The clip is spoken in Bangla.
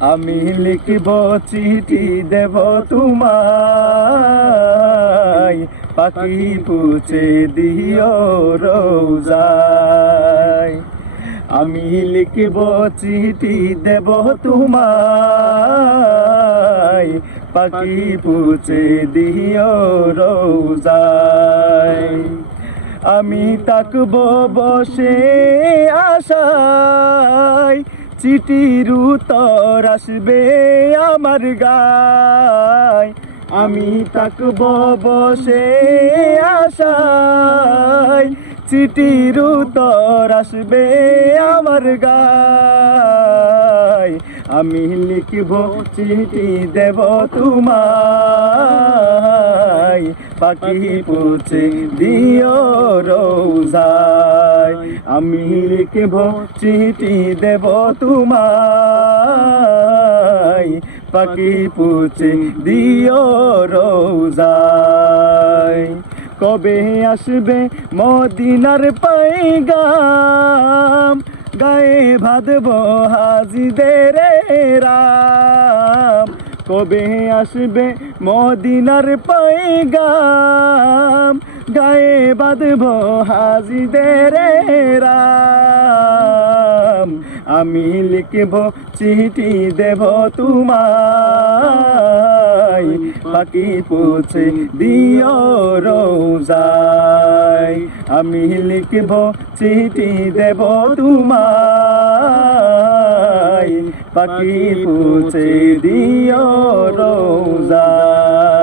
আমি লিখব চিঠি দেব তোমায়, পাখি পুছে দিও রোজায়। আমি লিখব চিঠি দেব তোমায়, পাখি পুছে দিও রোজায়। আমি তাকব বসে আশায়, চিঠির উত্তর আসবে আমার গায়। আমি তাকব বসে আশায়, চিঠির উত্তর আসবে আমার গায়। আমি লিখব চিঠি দেব তোমায়, পাখি পুছে দিও রোজায়। আমি লিখব চিঠি দেব তোমায়, পাখি পুছে দিও রোজায়। কবে আসবে মদিনার পয়গাম, গায়ে বাঁধব হাজিদের রাম। কবে আসবে মদিনার পয়গাম, গায়ে বাঁধব হাজিদের রাম। আমি লিখব চিঠি দেব তোমায়, পাখি পুছে দিও রোজায়। আমি লিখব চিঠি দেব তোমায়, পাখি পুছে দিও রোজায়।